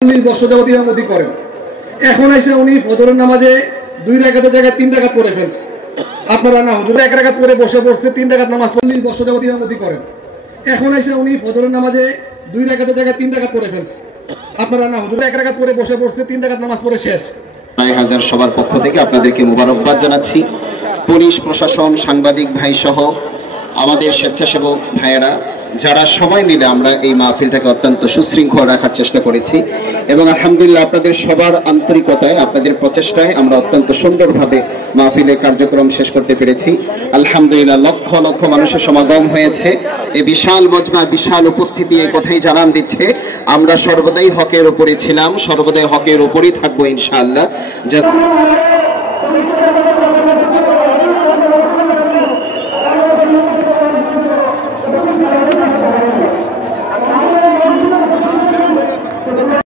বছর যাবত ইমামতি করেন। এখন এসে উনি ফজরের নামাজে 2 রাকাতের জায়গায় 3 রাকাত পড়ে ফেলছে। আপনারা না হুজুর 1 রাকাত পড়ে বসে পড়ছে, 3 রাকাত নামাজ পড়ে 40 বছর যাবত ইমামতি করেন। এখন এসে উনি ফজরের নামাজে 2 রাকাতের জায়গায় 3 রাকাত পড়ে ফেলছে। আপনারা না হুজুর 1 রাকাত পড়ে বসে পড়ছে, 3 রাকাত নামাজ পড়ে শেষ। হাজার সবার পক্ষ থেকে আপনাদেরকে মোবারকবাদ জানাচ্ছি। পুলিশ প্রশাসন, সাংবাদিক ভাই সহ আমাদের স্বেচ্ছাসেবক ভাইয়েরা যারা সবাই মিলে আমরা এই মাহফিলটাকে অত্যন্ত সুশৃঙ্খল রাখার চেষ্টা করেছি এবং আলহামদুলিল্লাহ আপনাদের সবার আন্তরিকতায়, আপনাদের প্রচেষ্টায় আমরা অত্যন্ত সুন্দরভাবে মাহফিলের কার্যক্রম শেষ করতে পেরেছি। আলহামদুলিল্লাহ লক্ষ লক্ষ মানুষের সমাগম হয়েছে। এই বিশাল মজমা, বিশাল উপস্থিতি এই কথাই জানান দিচ্ছে আমরা সর্বদাই হকের উপরে ছিলাম, সর্বদাই হকের উপরেই থাকবো ইনশাআল্লাহ।